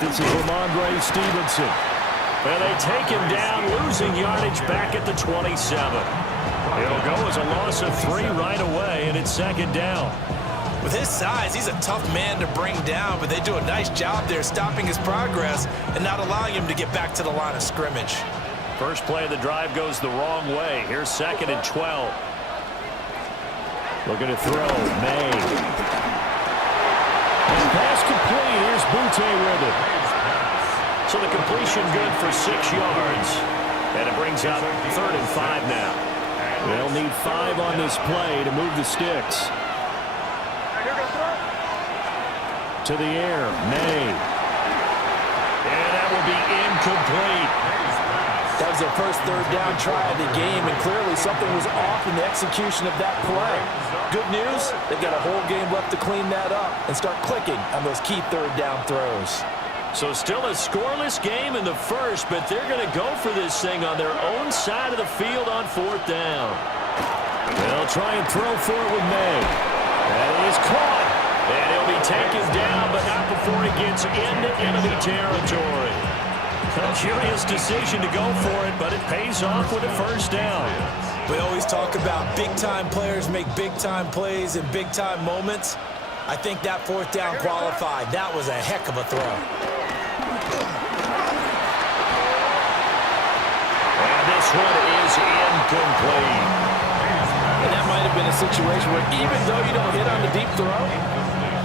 This is Ramondre Stevenson. Well, they take him down, losing yardage back at the 27. It'll go as a loss of 3 right away, and it's second down. With his size, he's a tough man to bring down, but they do a nice job there stopping his progress and not allowing him to get back to the line of scrimmage. First play of the drive goes the wrong way. Here's 2nd and 12. Looking to throw. May. And pass complete. Here's Butte with it. So the completion good for 6 yards. And it brings up 3rd and 5 now. They'll need 5 on this play to move the sticks. To the air. May. And that will be incomplete. That was their first 3rd down try of the game, and clearly something was off in the execution of that play. Good news, they've got a whole game left to clean that up and start clicking on those key 3rd down throws. So still a scoreless game in the first, but they're going to go for this thing on their own side of the field on 4th down. They'll try and throw for it with May. That is caught. And he'll be taken down, but not before he gets into enemy territory. A curious decision to go for it, but it pays off with a 1st down. We always talk about big-time players make big-time plays in big-time moments. I think that 4th down qualified. That was a heck of a throw. And this one is incomplete. And that might have been a situation where even though you don't hit on the deep throw,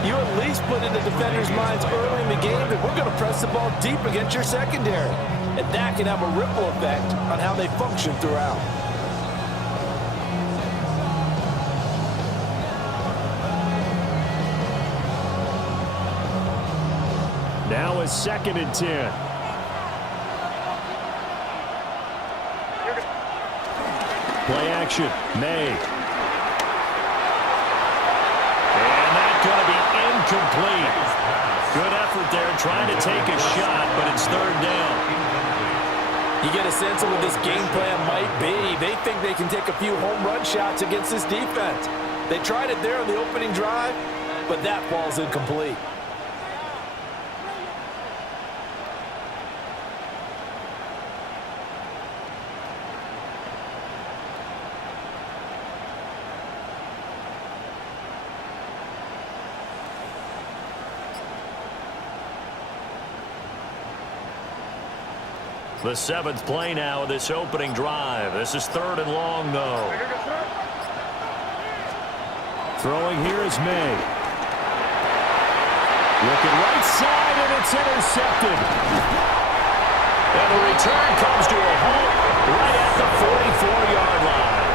you at least put in the defender's minds early in the game that we're going to press the ball deep against your secondary. And that can have a ripple effect on how they function throughout. Now is 2nd and 10. Play action. May. And that's going to be incomplete. Good effort there trying to take a shot, but it's 3rd down. You get a sense of what this game plan might be. They think they can take a few home run shots against this defense. They tried it there on the opening drive, but that falls incomplete. The 7th play now of this opening drive. This is 3rd and long, though. Throwing here is May. Looking right side, and it's intercepted. And the return comes to a halt right at the 44-yard line.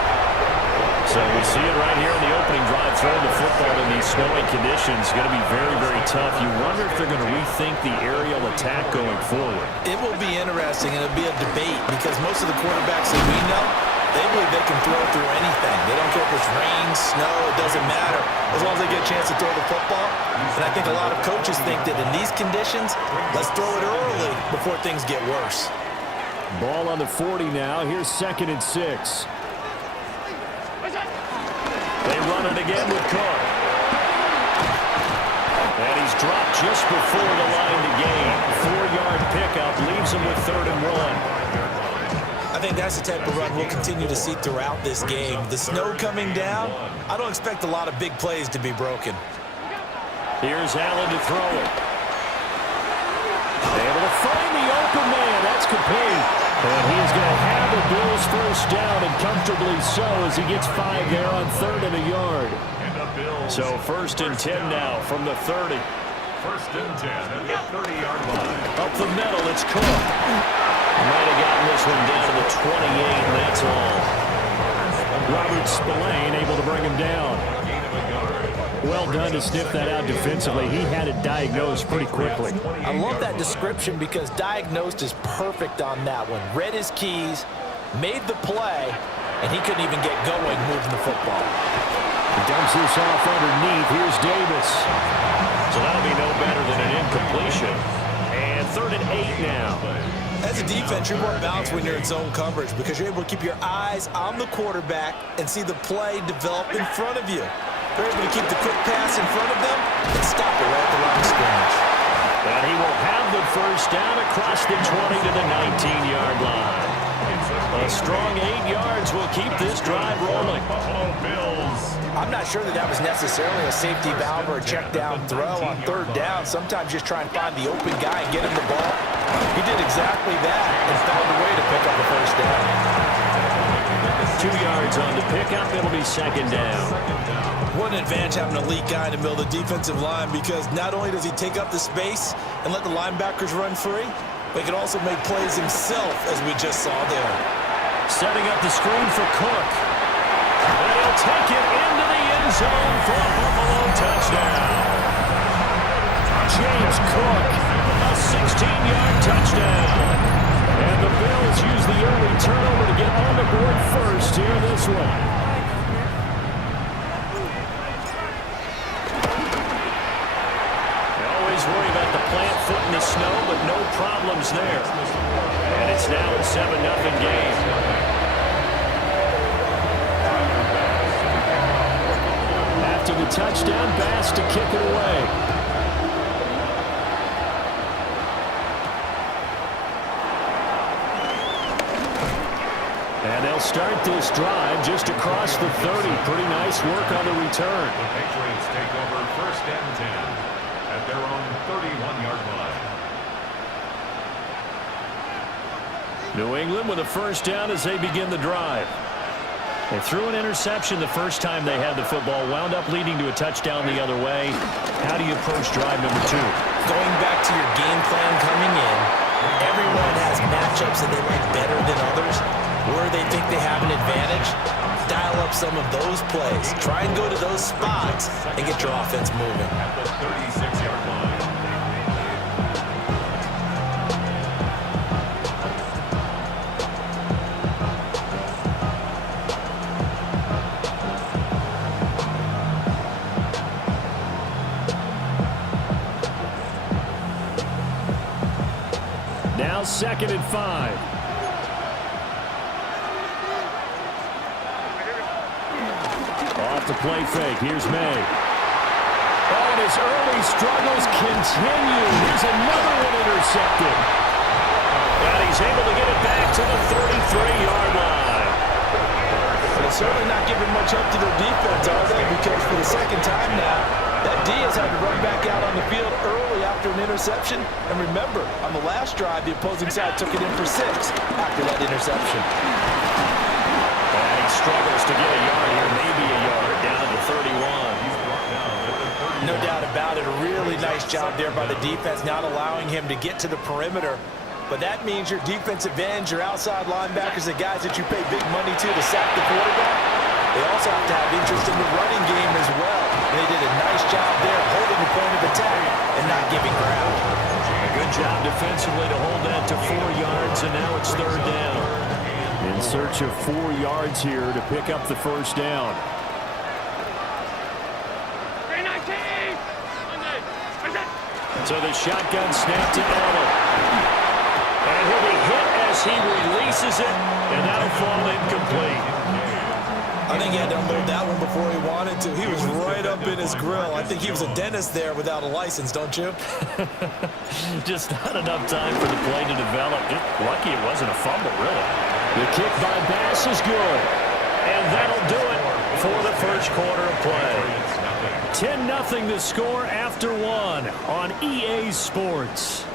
So we see it right here in the opening drive, throwing the football in these snowy conditions. Going to be very, very tough. You wonder if they're going to rethink the aerial attack going forward. It will be interesting, and it'll be a debate because most of the quarterbacks that we know, they believe they can throw through anything. They don't care if it's rain, snow, it doesn't matter as long as they get a chance to throw the football. And I think a lot of coaches think that in these conditions, let's throw it early before things get worse. Ball on the 40 now. Here's 2nd and 6. They run it again with Cook. And he's dropped just before the line to gain. 4-yard pickup leaves him with 3rd and 1. I think that's the type of run we'll continue to see throughout this game. The snow coming down, I don't expect a lot of big plays to be broken. Here's Allen to throw it. Able to find the open man. That's complete. And he is going to have the Bills' 1st down, and comfortably so, as he gets 5 there on 3rd and a yard. So 1st and 10 now from the 30. 1st and 10 at the 30-yard line. Up the middle, it's Cook. Might have gotten this one down to the 28, and that's all. Robert Spillane able to bring him down. Well done to sniff that out defensively. He had it diagnosed pretty quickly. I love that description because diagnosed is perfect on that one. Read his keys, made the play, and he couldn't even get going moving the football. He dumps this off underneath. Here's Davis. So that'll be no better than an incompletion. And 3rd and 8 now. As a defense, you're more balanced when you're in zone coverage because you're able to keep your eyes on the quarterback and see the play develop in front of you. They're able to keep the quick pass in front of them and stop it right at the line of scrimmage. And he will have the first down across the 20 to the 19-yard line. A strong 8 yards will keep this drive rolling. I'm not sure that was necessarily a safety valve or a check down throw on third down. Sometimes just try and find the open guy and get him the ball. He did exactly that and found a way to pick up the first down. 2 yards on the pickup. It'll be second down. What an advantage having an elite guy in the middle of the defensive line, because not only does he take up the space and let the linebackers run free, but he can also make plays himself, as we just saw there. Setting up the screen for Cook. And he'll take it into the end zone for a Buffalo touchdown. James Cook, a 16-yard touchdown. And the Bills use the early turnover to get on the board first here this one. They always worry about the plant foot in the snow, but no problems there. And it's now a 7-0 game. After the touchdown, Bass to kick it away. And they'll start this drive just across the 30. Pretty nice work on the return. The Patriots take over first and 10 at their own 31-yard line. New England with a first down as they begin the drive. They threw an interception the first time they had the football, wound up leading to a touchdown the other way. How do you approach drive number 2? Going back to your game plan coming in, everyone has matchups that they like better than others, where they think they have an advantage. Dial up some of those plays. Try and go to those spots and get your offense moving. At the 36-yard line. Now 2nd and 5. Off the play fake. Here's May. Oh, and his early struggles continue. Here's another one intercepted. And he's able to get it back to the 33-yard line. They're certainly not giving much up to their defense, are they? Because for the second time now, that D has had to run back out on the field early after an interception. And remember, on the last drive, the opposing side took it in for 6 after that interception. And he struggles to get a yard here, maybe a yard, down to the 31. No doubt about it. A really nice job there by the defense, not allowing him to get to the perimeter. But that means your defensive ends, your outside linebackers, the guys that you pay big money to sack the quarterback, they also have to have interest in the running game as well. They did a nice job there holding the point of attack and not giving ground. A good job defensively to hold that to 4 yards, and now it's 3rd down. In search of 4 yards here to pick up the first down. So the shotgun snap to Allen. And he'll be hit as he releases it, and that'll fall incomplete. I think he had to unload that one before he wanted to. He was right up in his grill. I think he was a dentist there without a license, don't you? Just not enough time for the play to develop. Just lucky it wasn't a fumble, really. The kick by Bass is good. And that'll do it for the first quarter of play. 10-0 the score after 1 on EA Sports.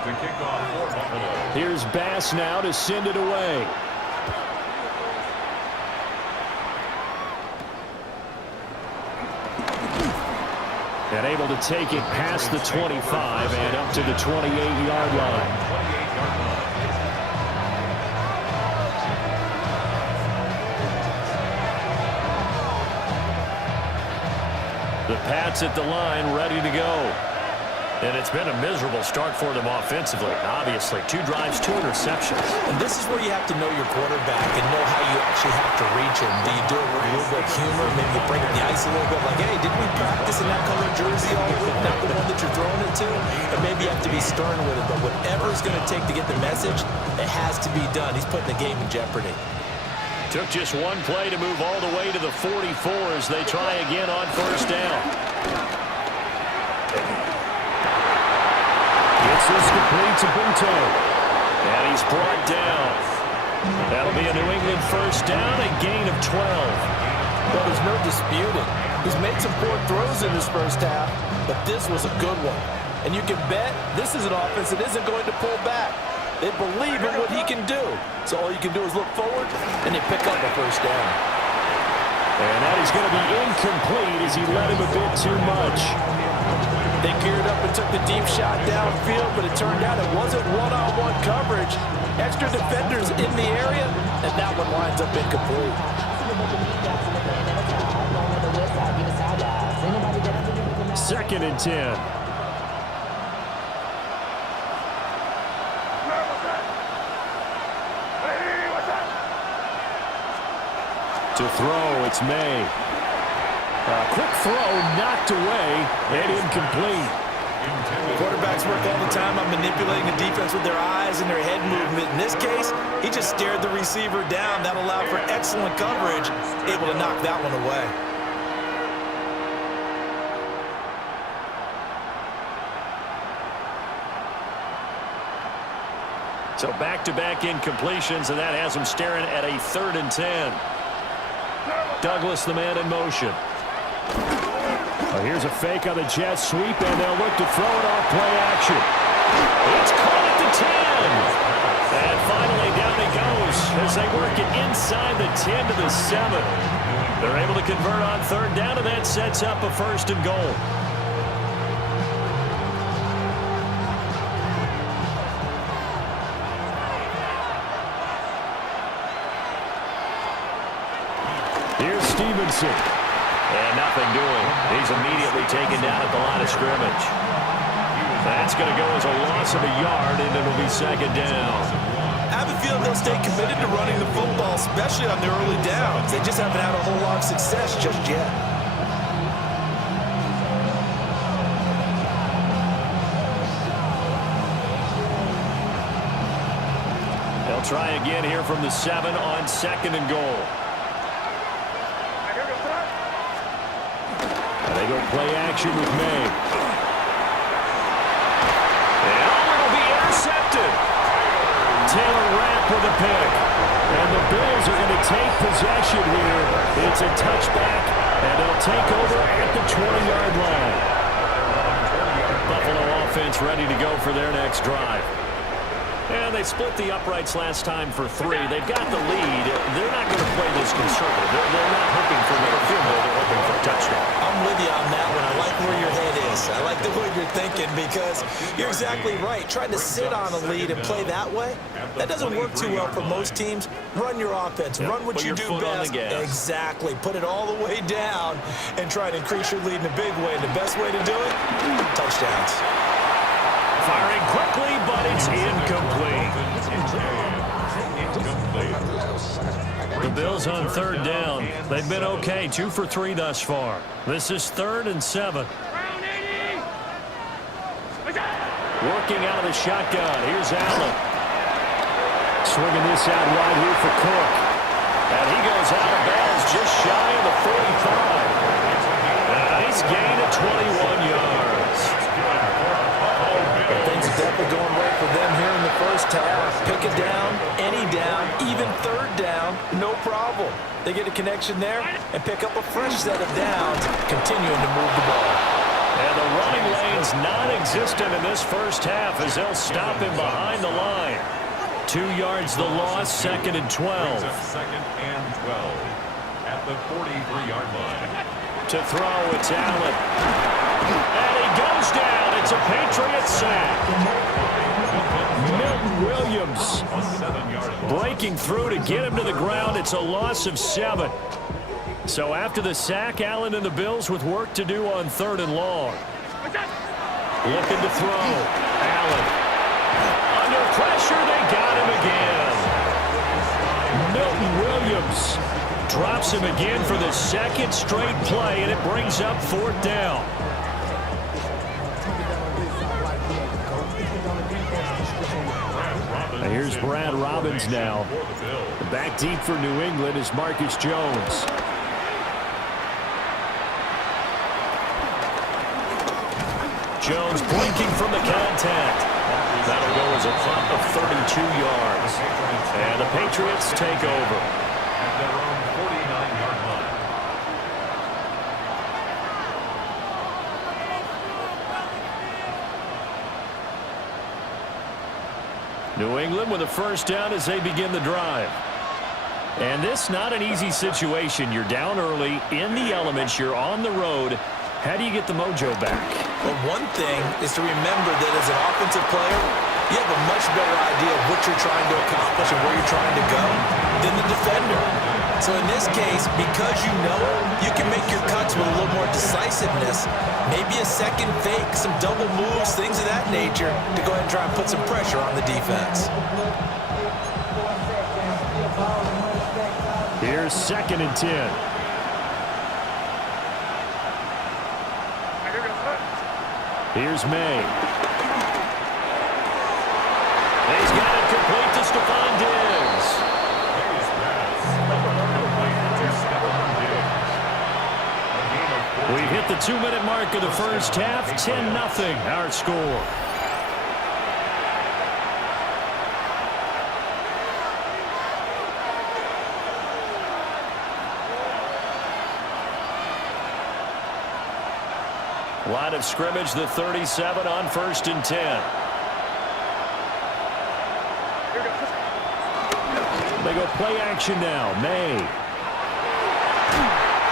To kick off for Buffalo. Here's Bass now to send it away. And able to take it past the 25 and up to the 28-yard line. 28-yard line. The Pats at the line, ready to go. And it's been a miserable start for them offensively. Obviously, 2 drives, 2 interceptions. And this is where you have to know your quarterback and know how you actually have to reach him. Do you do it with a little bit of humor? Maybe you break up the ice a little bit. Like, hey, didn't we practice in that color jersey all week? Not the one that you're throwing it to? And maybe you have to be stern with it. But whatever it's going to take to get the message, it has to be done. He's putting the game in jeopardy. Took just one play to move all the way to the 44 as they try again on first down. Gets this complete to Bunto. And he's brought down. That'll be a New England first down, a gain of 12. Well, there's no disputing. He's made some poor throws in this first half, but this was a good one. And you can bet this is an offense that isn't going to pull back. They believe in what he can do. So all you can do is look forward, and they pick up a first down. And that is going to be incomplete as he led him a bit too much. They geared up and took the deep shot downfield, but it turned out it wasn't one-on-one coverage. Extra defenders in the area, and that one winds up incomplete. 2nd and 10. To throw, it's May. A quick throw knocked away and incomplete. Quarterbacks work all the time on manipulating the defense with their eyes and their head movement. In this case, he just stared the receiver down. That allowed for excellent coverage, able to knock that one away. So back-to-back incompletions, and that has him staring at a 3rd and 10. Douglas, the man in motion. Well, here's a fake on the jet sweep, and they'll look to throw it off play action. It's caught at the 10. And finally down he goes as they work it inside the 10 to the 7. They're able to convert on 3rd down, and that sets up a 1st and goal. Here's Stevenson. And nothing doing. He's immediately taken down at the line of scrimmage. That's going to go as a loss of a yard, and it'll be 2nd down. I have a feeling they'll stay committed to running the football, especially on the early downs. They just haven't had a whole lot of success just yet. They'll try again here from the 7 on 2nd and goal. They go play action with May. And it'll be intercepted. Taylor Rapp with a pick. And the Bills are going to take possession here. It's a touchback, and they'll take over at the 20-yard line. Buffalo offense ready to go for their next drive. And they split the uprights last time for 3. They've got the lead. They're not going to play this conservative. They're not hoping for another field goal. They're hoping for a touchdown. I'm with you on that one. I like where your head is. I like the way you're thinking because you're exactly right. Trying to sit on a lead and play that way, that doesn't work too well for most teams. Run your offense. Run what you do best. Exactly. Put it all the way down and try to increase your lead in a big way. And the best way to do it, touchdowns. Firing quickly, but it's incomplete. The Bills on 3rd down. They've been okay, 2 for 3 thus far. This is 3rd and 7. Working out of the shotgun. Here's Allen. Swinging this out wide here for Cook. And he goes out of bounds just shy of the 45. A nice gain of 21 yards. Things are definitely going right for them here in the first half. Pick it down, any down, even 3rd down, no problem. They get a connection there and pick up a fresh set of downs, continuing to move the ball. And the running lane's non-existent in this first half as they'll stop him behind the line. 2 yards the loss, 2nd and 12. 2nd and 12 at the 43-yard line. To throw, it's Allen. And he goes down. It's a Patriot sack. Milton Williams breaking through to get him to the ground. It's a loss of 7. So after the sack, Allen and the Bills with work to do on 3rd and long. Looking to throw. Allen. Under pressure, they got him again. Milton Williams drops him again for the 2nd straight play, and it brings up 4th down. Here's Brad Robbins now. Back deep for New England is Marcus Jones. Jones blinking from the contact. That'll go as a punt of 32 yards. And the Patriots take over. At their own 49-yard line. New England with a first down as they begin the drive. And this not an easy situation. You're down early, in the elements, you're on the road. How do you get the mojo back? Well, one thing is to remember that as an offensive player, you have a much better idea of what you're trying to accomplish and where you're trying to go than the defender. So in this case, because you know it, you can make your cuts with a little more decisiveness. Maybe a second fake, some double moves, things of that nature to go ahead and try and put some pressure on the defense. Here's 2nd and 10. Here's May. He's got it complete to Stephon Diggs. We've hit the 2-minute mark of the first half. 10-0 our score. Line of scrimmage, the 37 on 1st and 10. They go play action now. May.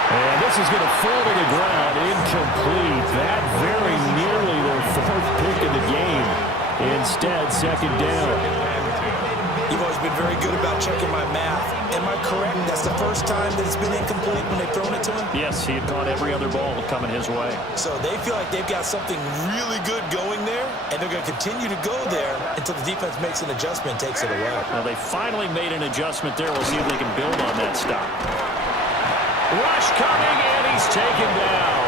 And this is going to fall to the ground. Incomplete. That very nearly their 4th pick of the game. Instead, 2nd down. You've always been very good about checking my math. Am I correct? That's the first time that it's been incomplete when they've thrown it to him? Yes, he had caught every other ball coming his way. So they feel like they've got something really good going there, and they're going to continue to go there until the defense makes an adjustment and takes it away. Well, they finally made an adjustment there. We'll see if they can build on that stop. Rush coming, and he's taken down.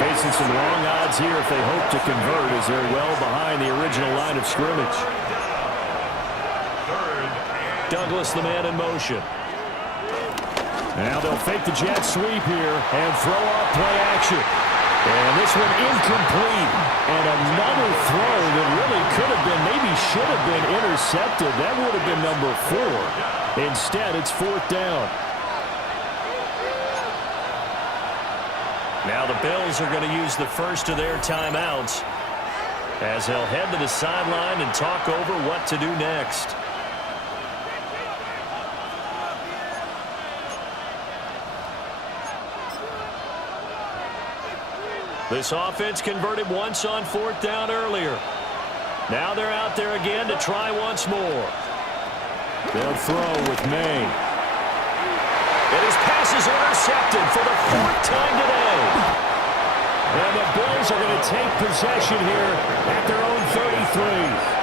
Facing some wrong odds here if they hope to convert as they're well behind the original line of scrimmage. Douglas, the man in motion. Now they'll fake the jet sweep here and throw off play action. And this one incomplete. And another throw that really could have been, maybe should have been intercepted. That would have been number 4. Instead, it's 4th down. Now the Bills are going to use the first of their timeouts as they'll head to the sideline and talk over what to do next. This offense converted once on 4th down earlier. Now they're out there again to try once more. They'll throw with May. And his pass is intercepted for the 4th time today. And the Bills are going to take possession here at their own 33.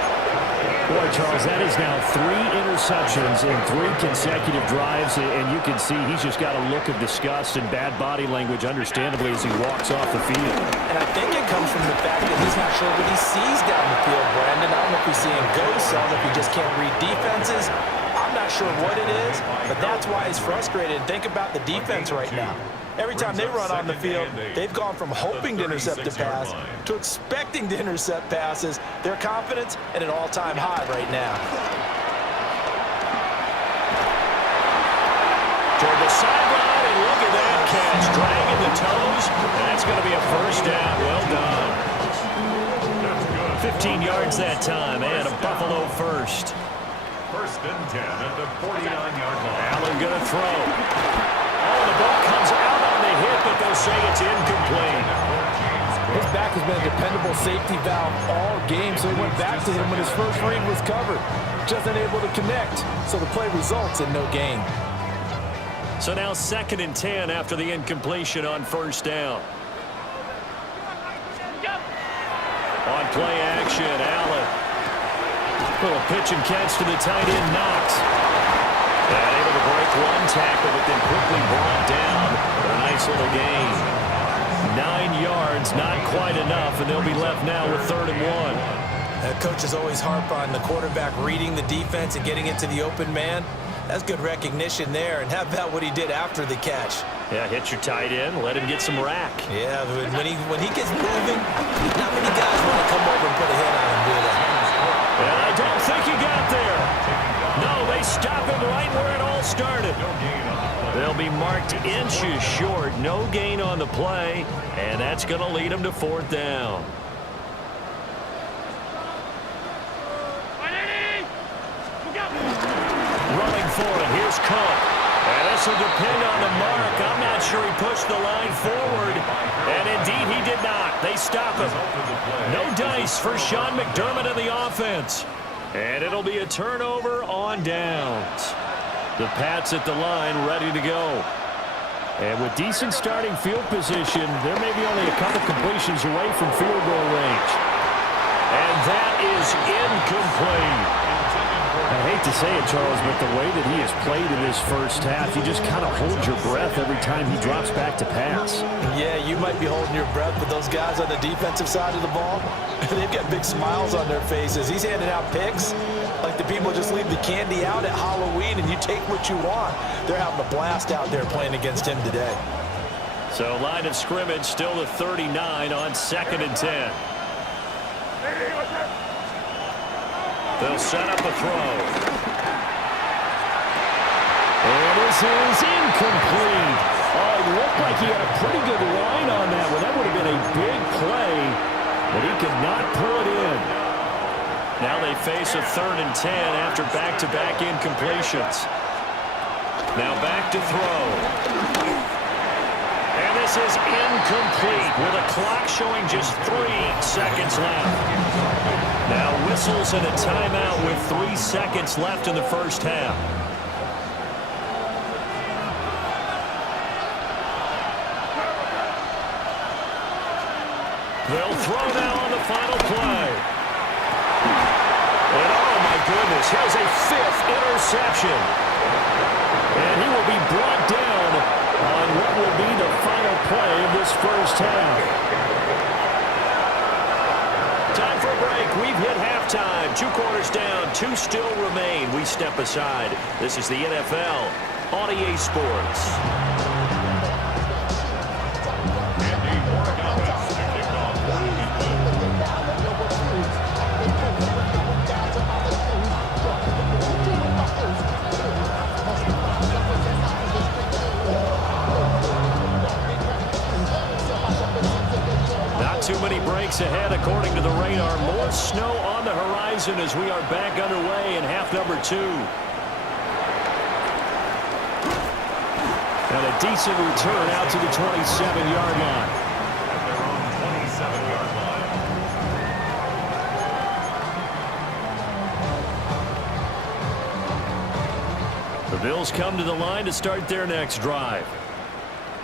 Boy, Charles, that is now 3 interceptions in 3 consecutive drives, and you can see he's just got a look of disgust and bad body language, understandably, as he walks off the field. And I think it comes from the fact that he's not sure what he sees down the field, Brandon. I don't know if he's seeing ghosts. I don't know if he just can't read defenses. I'm not sure what it is, but that's why he's frustrated. Think about the defense right now. Every time they run on the field, they've gone from hoping to intercept a pass to expecting to intercept passes. Their confidence at an all-time high right now. Toward the sideline, and look at that catch. Dragging the toes, and that's going to be a first down. Well done. 15 yards that time, and a Buffalo first. 1st and 10 at the 49-yard line. Allen going to throw. Oh, the ball comes out on the hit, but they'll say it's incomplete. His back has been a dependable safety valve all game, so he went back to him when his first read was covered. Just unable to connect, so the play results in no gain. So now 2nd and 10 after the incompletion on 1st down. On play action, Allen. Little pitch and catch to the tight end, Knox. And able to break one tackle, but then quickly brought down for a nice little gain. 9 yards, not quite enough, and they'll be left now with 3rd and 1. Coaches always harp on the quarterback reading the defense and getting into the open man. That's good recognition there. And how about what he did after the catch? Yeah, hit your tight end, let him get some rack. Yeah, when he gets moving, not many guys want to come over and put a hit on him, do they? And I don't think he got there. No, they stop him right where it all started. They'll be marked inches short. No gain on the play, and that's going to lead them to 4th down. Running for it. Here's Cook. And this will depend on the mark. I'm not sure he pushed the line forward. And indeed, he did not. They stop him. No dice for Sean McDermott in the offense. And it'll be a turnover on downs. The Pats at the line ready to go. And with decent starting field position, there may be only a couple completions away from field goal range. And that is incomplete. I hate to say it, Charles, but the way that he has played in this first half, you just kind of hold your breath every time he drops back to pass. Yeah, you might be holding your breath, but those guys on the defensive side of the ball, they've got big smiles on their faces. He's handing out picks like the people just leave the candy out at Halloween and you take what you want. They're having a blast out there playing against him today. So line of scrimmage still to 39 on 2nd and 10. They'll set up a throw. And this is incomplete. Oh, it looked like he had a pretty good line on that one. That would have been a big play, but he could not pull it in. Now they face a 3rd and 10 after back-to-back incompletions. Now back to throw. And this is incomplete with a clock showing just 3 seconds left. Now whistles and a timeout with 3 seconds left in the first half. They'll throw now on the final play. And oh my goodness, here's a 5th interception. And he will be brought down on what will be the final play of this first half. Time for a break. We've hit halftime. 2 quarters down. 2 still remain. We step aside. This is the NFL on EA Sports. Too many breaks ahead, according to the radar. More snow on the horizon as we are back underway in half number 2. And a decent return out to the 27-yard line. At their own 27-yard line. The Bills come to the line to start their next drive.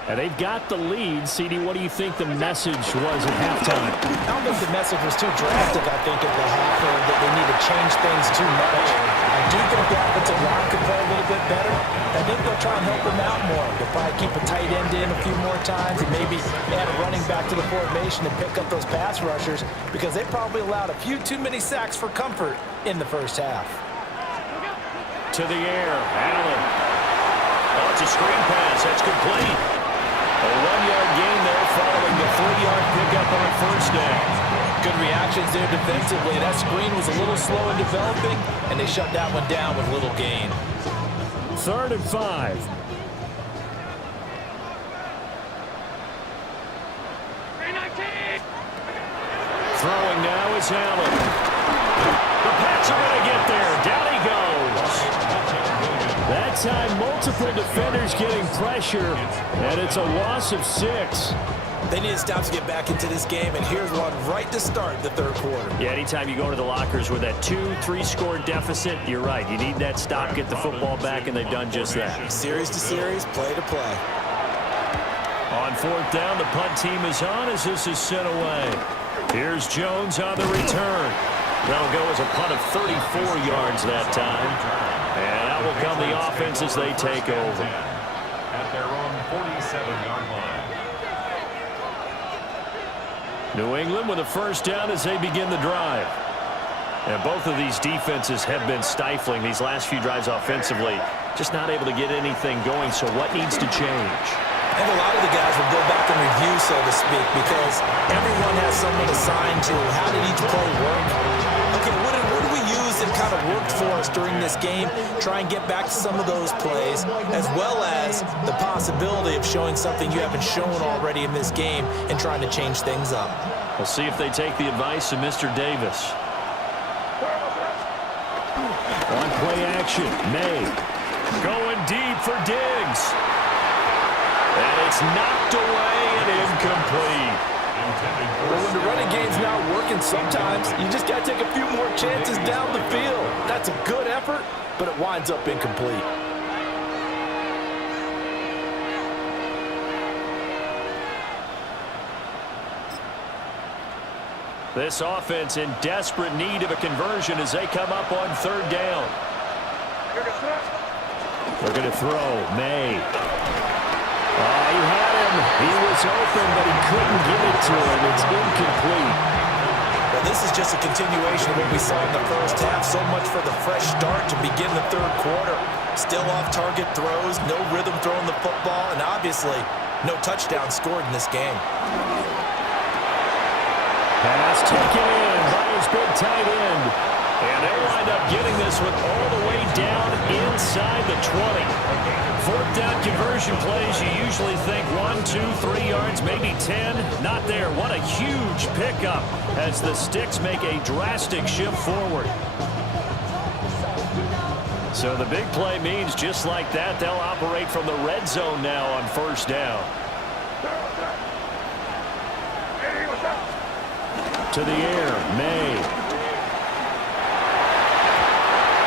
And they've got the lead. CD, what do you think the message was at halftime? I don't think the message was too drastic, I think, at the half, or that they need to change things too much. I do think the offensive line could play a little bit better. I think they'll try and help them out more. They'll probably keep a tight end in a few more times and maybe add a running back to the formation and pick up those pass rushers because they probably allowed a few too many sacks for comfort in the first half. To the air, Allen. Oh, it's a screen pass. That's complete. A 1-yard gain there following the 3-yard pickup on first down. Good reactions there defensively. That screen was a little slow in developing, and they shut that one down with little gain. 3rd and 5. Throwing now is Allen. The Pats are going to get there. Down he goes. That time, multiple defenders getting pressure, and it's a loss of 6. They need to stop to get back into this game, and here's one right to start the 3rd quarter. Yeah, anytime you go to the lockers with that 2-3 score deficit, you're right. You need that stop, get the football back, and they've done just that. Series to series, play to play. On 4th down, the punt team is on as this is sent away. Here's Jones on the return. That'll go as a punt of 34 yards that time. And out will come the offense as they take over. At their own 47-yard line. New England with a first down as they begin the drive. And both of these defenses have been stifling these last few drives offensively. Just not able to get anything going, so what needs to change? I think a lot of the guys will go back and review, so to speak, because everyone has someone assigned to how did each play work. Okay, what did we use that kind of worked for us during this game? Try and get back to some of those plays, as well as the possibility of showing something you haven't shown already in this game and trying to change things up. We'll see if they take the advice of Mr. Davis. On play action, May. Going deep for Diggs. And it's knocked away and incomplete. Well, when the running game's not working, sometimes you just got to take a few more chances down the field. That's a good effort, but it winds up incomplete. This offense in desperate need of a conversion as they come up on third down. They're going to throw. May. He had him. He was open, but he couldn't get it to him. It's incomplete. Well, this is just a continuation of what we saw in the first half. So much for the fresh start to begin the third quarter. Still off-target throws, no rhythm throwing the football, and obviously no touchdown scored in this game. Pass taken in by his big tight end. And they wind up getting this one all the way down inside the 20. Fourth down conversion plays, you usually think 1, 2, 3 yards, maybe 10. Not there. What a huge pickup as the Sticks make a drastic shift forward. So the big play means just like that, they'll operate from the red zone now on first down. To the air, May.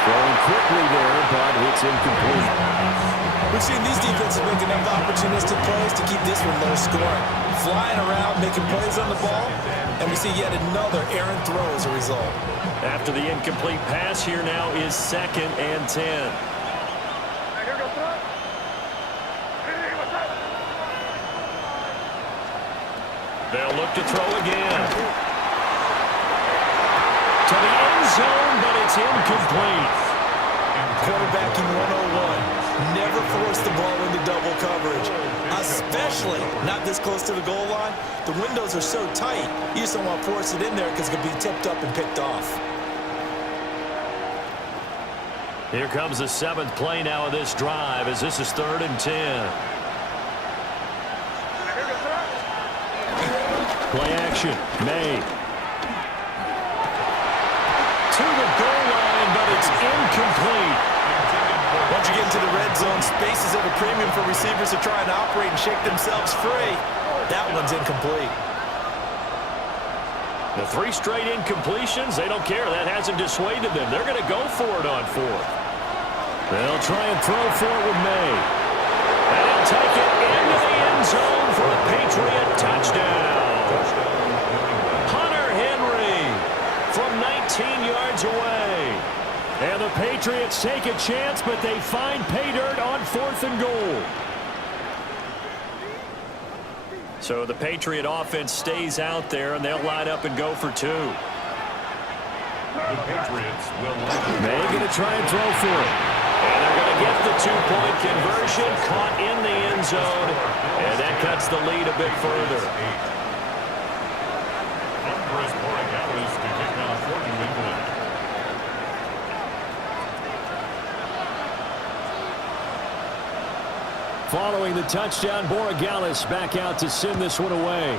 Throwing quickly there, but it's incomplete. We've seen these defenses make enough opportunistic plays to keep this one low scoring. Flying around, making plays on the ball, and we see yet another errant throw as a result. After the incomplete pass, here now is 2nd and 10. They'll look to throw again. To the end zone, but it's incomplete. Quarterbacking 101. Never force the ball into double coverage, especially not this close to the goal line. The windows are so tight, you just don't want to force it in there because it could be tipped up and picked off. Here comes the 7th play now of this drive as this is 3rd and 10. Play action, May. To the goal line, but it's incomplete. Once you get into the red zone, space is at a premium for receivers to try and operate and shake themselves free. That one's incomplete. The 3 straight incompletions, they don't care. That hasn't dissuaded them. They're going to go for it on 4th. They'll try and throw for it with May. And he'll take it into the end zone for a Patriot touchdown. Hunter Henry from 19 yards away. And the Patriots take a chance, but they find pay dirt on 4th and goal. So the Patriot offense stays out there, and they'll line up and go for 2. The Patriots will line up. May going to try and throw for it. And they're going to get the 2-point conversion, caught in the end zone, and that cuts the lead a bit further. Andres Borregales to kick off for New England. Following the touchdown, Borregales back out to send this one away.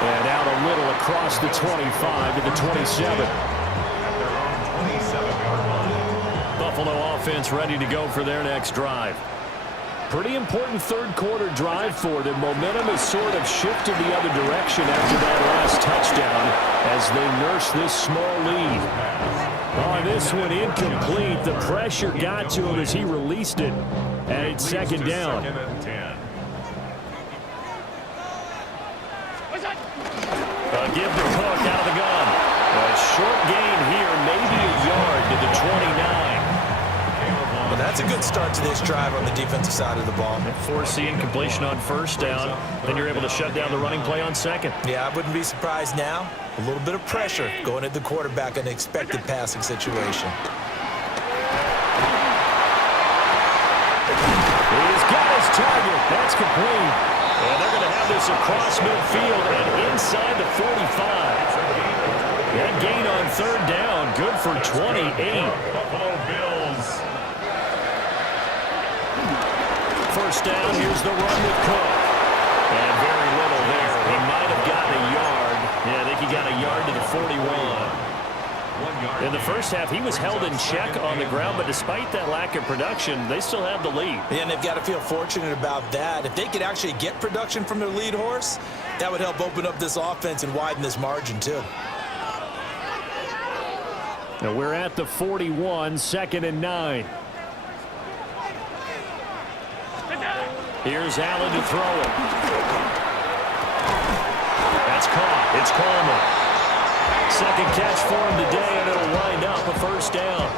And out a little across the 25 to the 27. At their own 27-yard line. Buffalo offense ready to go for their next drive. Pretty important third quarter drive for them. Momentum has sort of shifted the other direction after that last touchdown as they nurse this small lead. On this one, incomplete. The pressure got to him as he released it. And it's 2nd down. 2nd and 10. Give the Cook out of the gun. A short gain here, maybe a yard to the 29. But that's a good start to this drive on the defensive side of the ball. Foreseeing completion on first down. Then you're able to shut down the running play on second. Yeah, I wouldn't be surprised now. A little bit of pressure going at the quarterback in an expected passing situation. He's got his target. That's complete. And they're going to have this across midfield and inside the 45. That gain on third down, good for 28. Buffalo Bills. First down, here's the run with Cook. And very little there. He might have gotten a yard. Yeah, I think he got a yard to the 41. In the first half, he was held in check on the ground, but despite that lack of production, they still have the lead. Yeah, and they've got to feel fortunate about that. If they could actually get production from their lead horse, that would help open up this offense and widen this margin too. Now we're at the 41, 2nd and 9. Here's Allen to throw it. That's caught. It's Coleman. Second catch for him today, and it'll wind up a first down.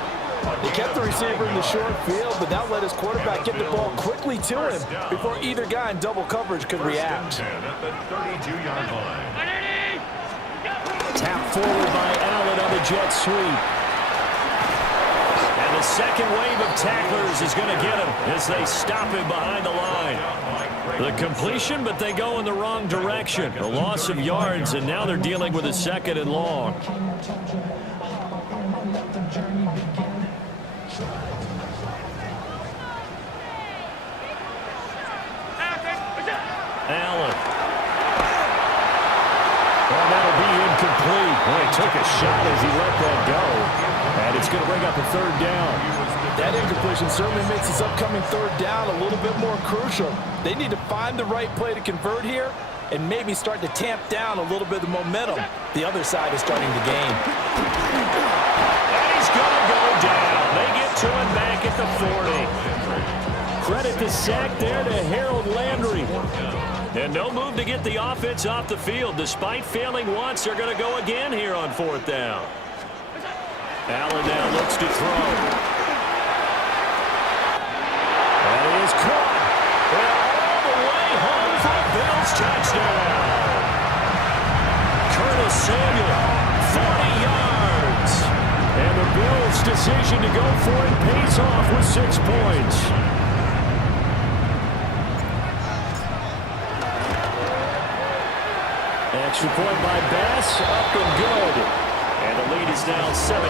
He kept the receiver in the short field, but that let his quarterback get the ball quickly to him before either guy in double coverage could react. At the 32-yard line. Tap forward by Allen on the jet sweep. And the second wave of tacklers is going to get him as they stop him behind the line. The completion, but they go in the wrong direction. A loss of yards, and now they're dealing with a 2nd and long. Allen. Well, that'll be incomplete. Boy, he took a shot as he let that go. And it's going to bring up a 3rd down. That incompletion certainly makes this upcoming 3rd down a little bit more crucial. They need to find the right play to convert here and maybe start to tamp down a little bit of momentum the other side is starting to gain. And he's going to go down. They get to him back at the 40. Credit the sack there to Harold Landry. And no move to get the offense off the field. Despite failing once, they're going to go again here on 4th down. Allen now looks to throw. And he is caught. And all the way home for a Bills touchdown. Curtis Samuel, 40 yards. And the Bills' decision to go for it pays off with 6 points. Extra point by Bass, up and good. And the lead is now 17-8.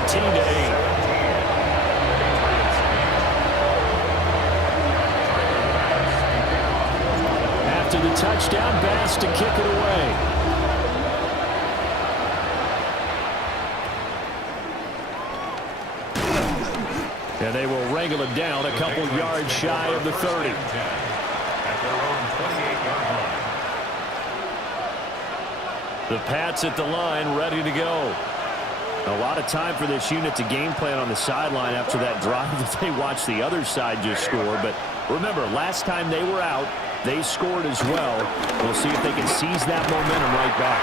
After the touchdown, Bass to kick it away. And they will wrangle it down a couple yards shy of the 30. At their own 28-yard line. The Pats at the line, ready to go. A lot of time for this unit to game plan on the sideline after that drive that they watched the other side just score. But remember, last time they were out, they scored as well. We'll see if they can seize that momentum right back.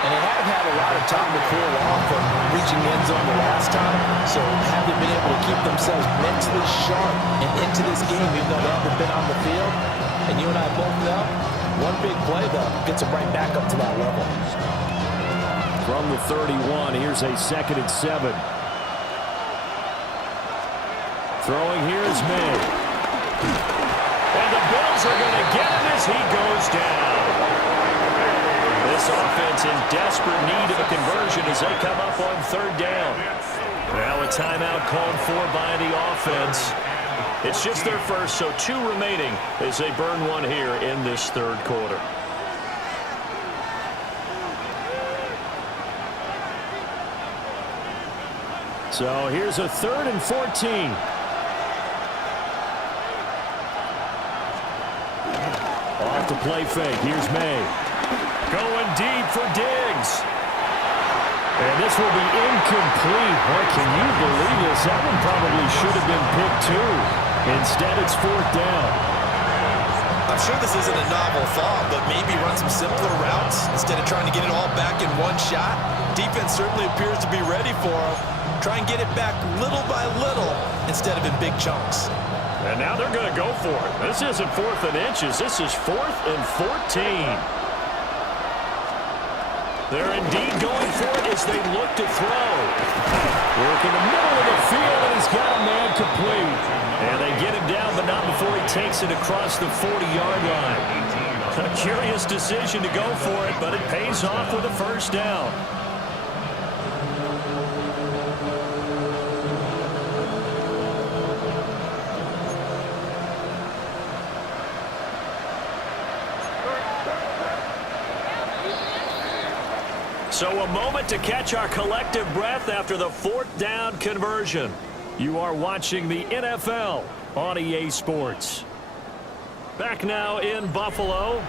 And they haven't had a lot of time to cool off from reaching the end zone the last time. So have they been able to keep themselves mentally sharp and into this game even though they haven't been on the field? And you and I both know, one big play, though, gets them right back up to that level. From the 31, here's a 2nd and 7. Throwing here is May. And the Bills are going to get him as he goes down. This offense in desperate need of a conversion as they come up on 3rd down. Now a timeout called for by the offense. It's just their first, so 2 remaining as they burn one here in this 3rd quarter. So here's a 3rd and 14. Off the play fake. Here's May. Going deep for Diggs. And this will be incomplete. Boy, can you believe this? That one probably should have been picked too. Instead, it's 4th down. I'm sure this isn't a novel thought, but maybe run some simpler routes instead of trying to get it all back in one shot. Defense certainly appears to be ready for him. Try and get it back little by little instead of in big chunks. And now they're going to go for it. This isn't 4th and inches. This is 4th and 14. They're indeed going for it as they look to throw. Work in the middle of the field, and he's got a man complete. And they get him down, but not before he takes it across the 40-yard line. A curious decision to go for it, but it pays off with a first down. So a moment to catch our collective breath after the 4th down conversion. You are watching the NFL on EA Sports. Back now in Buffalo.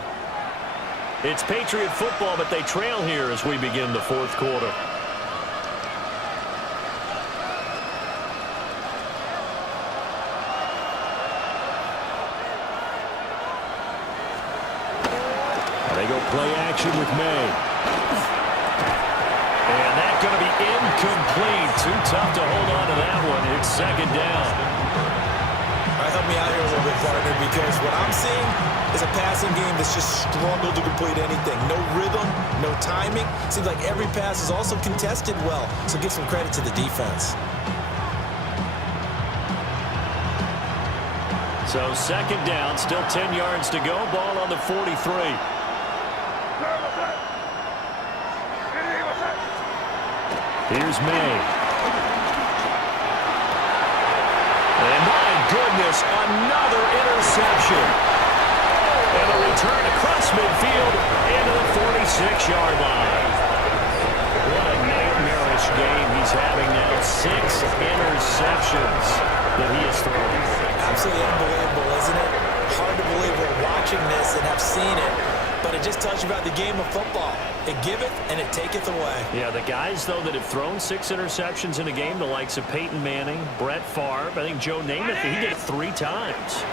It's Patriot football, but they trail here as we begin the 4th quarter. They go play action with May. And that's going to be incomplete. Too tough to hold on to that one. It's 2nd down. All right, help me out here a little bit, partner, because what I'm seeing is a passing game that's just struggled to complete anything. No rhythm, no timing. Seems like every pass is also contested well, so give some credit to the defense. So 2nd down, still 10 yards to go. Ball on the 43. Here's May. And my goodness, another interception. And a return across midfield into the 46-yard line. What a nightmarish game he's having now. 6 interceptions that he has thrown. Absolutely unbelievable, isn't it? Hard to believe we're watching this and have seen it, but it just tells you about the game of football. It giveth and it taketh away. Yeah, the guys, though, that have thrown 6 interceptions in a game, the likes of Peyton Manning, Brett Favre, I think Joe Namath, he did it 3 times.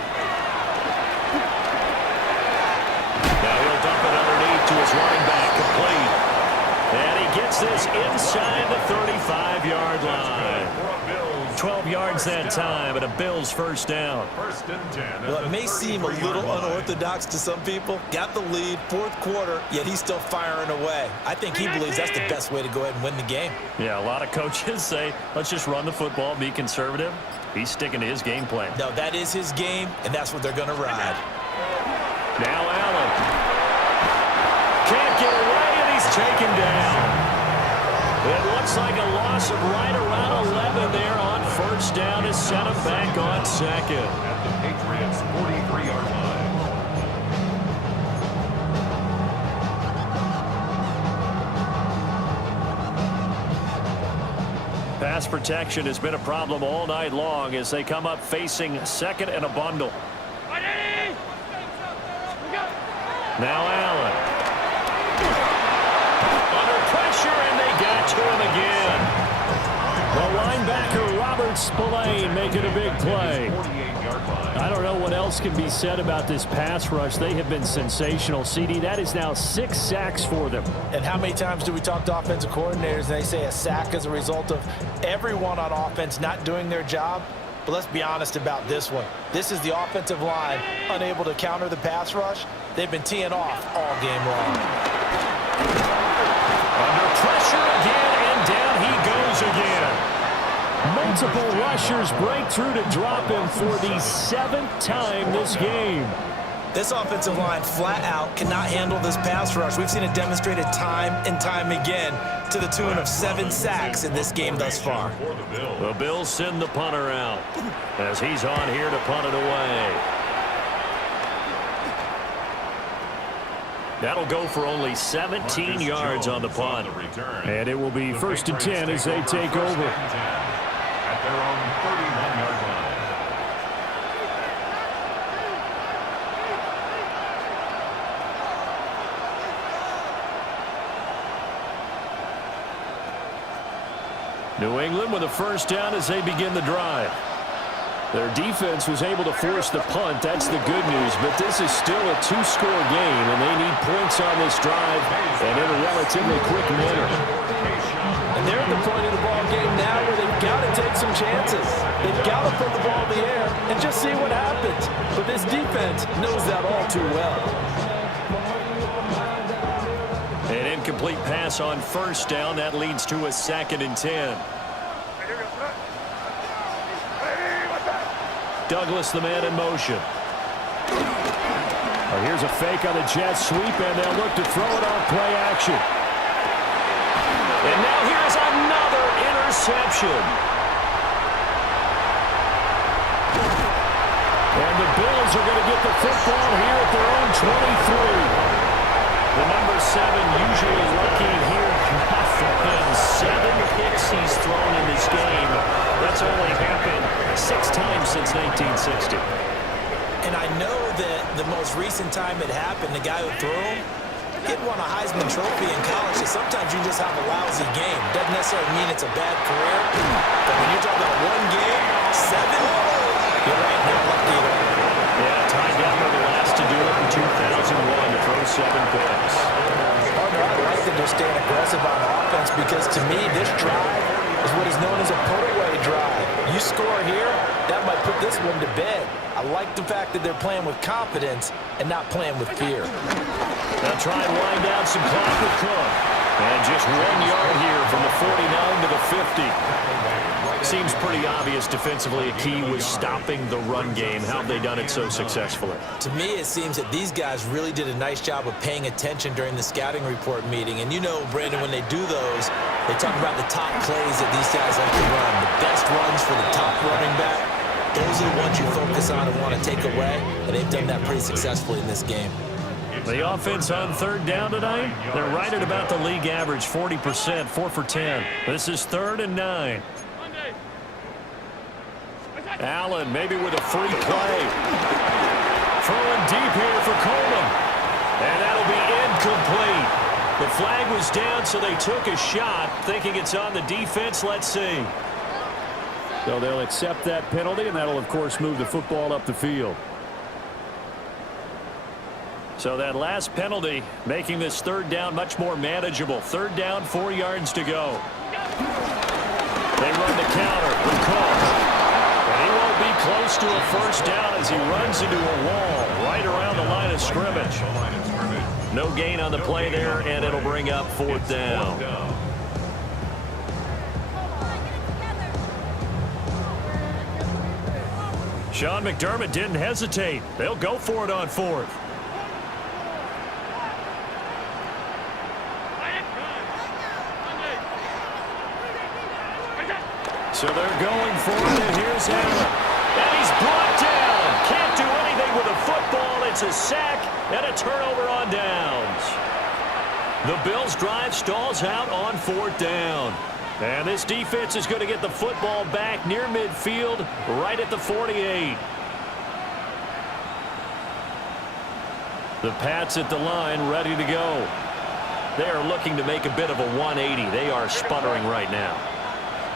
Now he'll dump it underneath to his running back, complete. And he gets this inside the 35-yard line. 12 yards that time, and a Bills first down. Well, it may seem a little unorthodox to some people. Got the lead, 4th quarter, yet he's still firing away. I think he believes that's the best way to go ahead and win the game. Yeah, a lot of coaches say, let's just run the football, be conservative. He's sticking to his game plan. No, that is his game, and that's what they're going to ride. Now Allen. Can't get away, and he's taken down. It looks like a loss of right around 11 there on first down to set him back on 2nd. At the Patriots' 43-yard line. Pass protection has been a problem all night long as they come up facing 2nd and a bundle. Now Allen. Under pressure, and they got to him again. The linebacker, Robert Spillane, making a big play. I don't know what else can be said about this pass rush. They have been sensational. CD, that is now 6 sacks for them. And how many times do we talk to offensive coordinators and they say a sack is a result of everyone on offense not doing their job? But let's be honest about this one. This is the offensive line unable to counter the pass rush. They've been teeing off all game long. Under pressure again, and down he goes again. Multiple rushers break through to drop him for the 7th time this game. This offensive line flat out cannot handle this pass rush. We've seen it demonstrated time and time again to the tune of 7 sacks in this game thus far. The Bills send the punter out as he's on here to punt it away. That'll go for only 17 yards on the punt. And it will be 1st and 10 as they take over. At their own 31-yard line. New England with a first down as they begin the drive. Their defense was able to force the punt. That's the good news. But this is still a 2-score game, and they need points on this drive and in a relatively quick manner. And they're at the point of the ball game now where they chances. They've got to put the ball in the air and just see what happens. But this defense knows that all too well. An incomplete pass on first down. That leads to a 2nd and 10. Douglas, the man in motion. Oh, here's a fake on the jet sweep, and they'll look to throw it off play action. And now here's another interception. And the Bills are going to get the football here at their own 23. The number 7 usually lucky here. Not for him. 7 picks he's thrown in this game. That's only happened 6 times since 1960. And I know that the most recent time it happened, the guy who threw him, he'd won a Heisman Trophy in college, so sometimes you just have a lousy game. Doesn't necessarily mean it's a bad career, but when you're talking about one game, 7, you're right, not lucky at all. Yeah, Ty Detmer, the last to do it in 2001 to throw 7 picks. Oh, no, I like that they're staying aggressive on offense because to me, this drive is what is known as a put-away drive. You score here, that might put this one to bed. I like the fact that they're playing with confidence and not playing with fear. They'll try and wind down some clock with Cook. And just 1 yard here from the 49 to the 50. Seems pretty obvious defensively a key was stopping the run game. How have they done it so successfully? To me, it seems that these guys really did a nice job of paying attention during the scouting report meeting. And you know, Brandon, when they do those, they talk about the top plays that these guys like to run. The best runs for the top running back. Those are the ones you focus on and want to take away. And they've done that pretty successfully in this game. The offense on 3rd down tonight, they're right at about the league average, 40%, 4 for 10. This is 3rd and 9. Allen maybe with a free play. Throwing deep here for Coleman. And that'll be incomplete. The flag was down, so they took a shot, thinking it's on the defense. Let's see. So they'll accept that penalty, and that'll, of course, move the football up the field. So that last penalty making this 3rd down much more manageable. 3rd down, 4 yards to go. They run the counter with Cook. And he won't be close to a 1st down as he runs into a wall right around the line of scrimmage. No gain on the play there, and it'll bring up 4th down. Sean McDermott didn't hesitate. They'll go for it on 4th. So they're going for it, and here's Allen. And he's brought down. Can't do anything with a football. It's a sack and a turnover on downs. The Bills' drive stalls out on 4th down. And this defense is going to get the football back near midfield, right at the 48. The Pats at the line, ready to go. They are looking to make a bit of a 180. They are sputtering right now.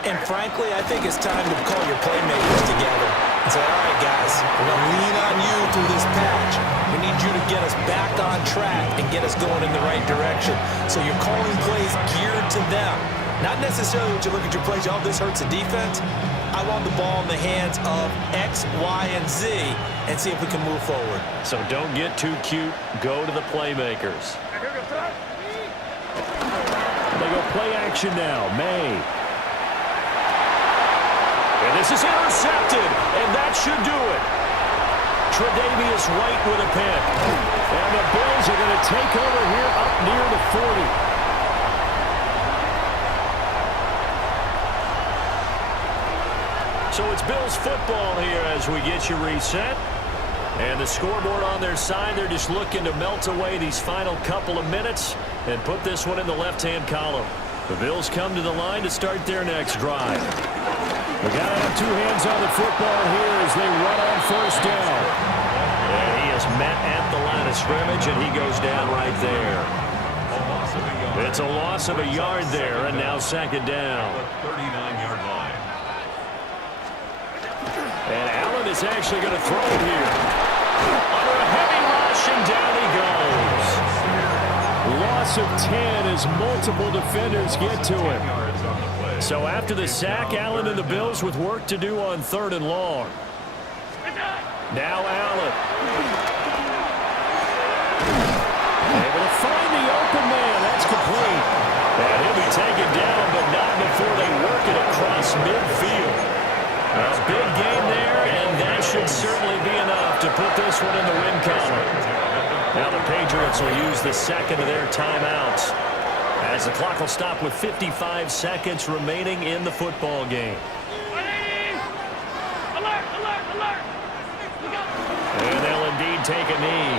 And frankly, I think it's time to call your playmakers together and say, all right, guys, we're going to lean on you through this patch. We need you to get us back on track and get us going in the right direction. So you're calling plays geared to them. Not necessarily when you look at your plays, oh, this hurts the defense. I want the ball in the hands of X, Y, and Z and see if we can move forward. So don't get too cute. Go to the playmakers. They go play action now. May. And this is intercepted, and that should do it. Tre'Davious White with a pick. And the Bills are going to take over here up near the 40. So it's Bills football here as we get you reset. And the scoreboard on their side, they're just looking to melt away these final couple of minutes and put this one in the left-hand column. The Bills come to the line to start their next drive. We got to have 2 hands on the football here as they run on 1st down. And he is met at the line of scrimmage, and he goes down right there. It's a loss of a yard there, and now 2nd down. 39-yard line. And Allen is actually going to throw it here. Under a heavy rush, and down he goes. Loss of 10 as multiple defenders get to him. 10 yards on the play. So after the sack, Allen and the Bills with work to do on 3rd and long. Now Allen. Able to find the open man. That's complete. And he'll be taken down, but not before they work it across midfield. A big game there, and that should certainly be enough to put this one in the win column. Now the Patriots will use the second of their timeouts, as the clock will stop with 55 seconds remaining in the football game. Alert, alert, alert. And they'll indeed take a knee.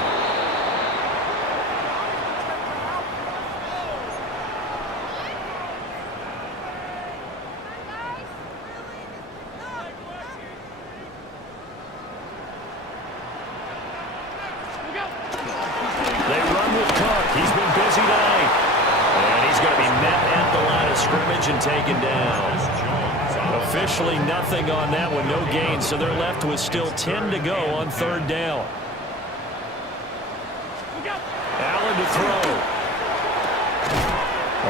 They run with Cook. He's been busy tonight. And he's going to be met at the line of scrimmage and taken down. Officially nothing on that one, no gain, so they're left with still 10 to go on 3rd down. Allen to throw.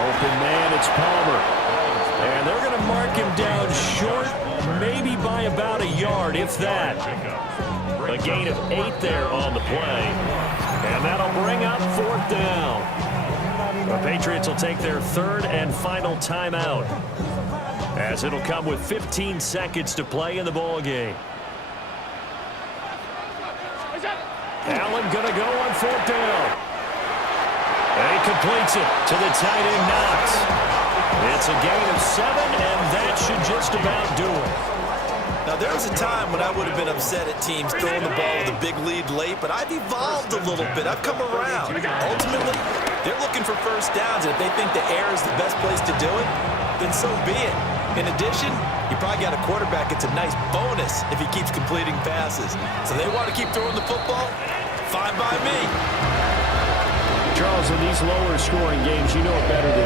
Open man, it's Palmer. And they're going to mark him down short, maybe by about a yard, if that. A gain of 8 there on the play. And that'll bring up 4th down. The Patriots will take their 3rd and final timeout, as it'll come with 15 seconds to play in the ball game. Allen going to go on 4th down. And he completes it to the tight end Knox. It's a gain of 7, and that should just about do it. Now, there was a time when I would have been upset at teams throwing the ball with a big lead late, but I've evolved a little bit. I've come around. Ultimately, they're looking for first downs, and if they think the air is the best place to do it, then so be it. In addition, you probably got a quarterback. It's a nice bonus if he keeps completing passes. So they want to keep throwing the football? Fine by me. Charles, in these lower scoring games, you know it better than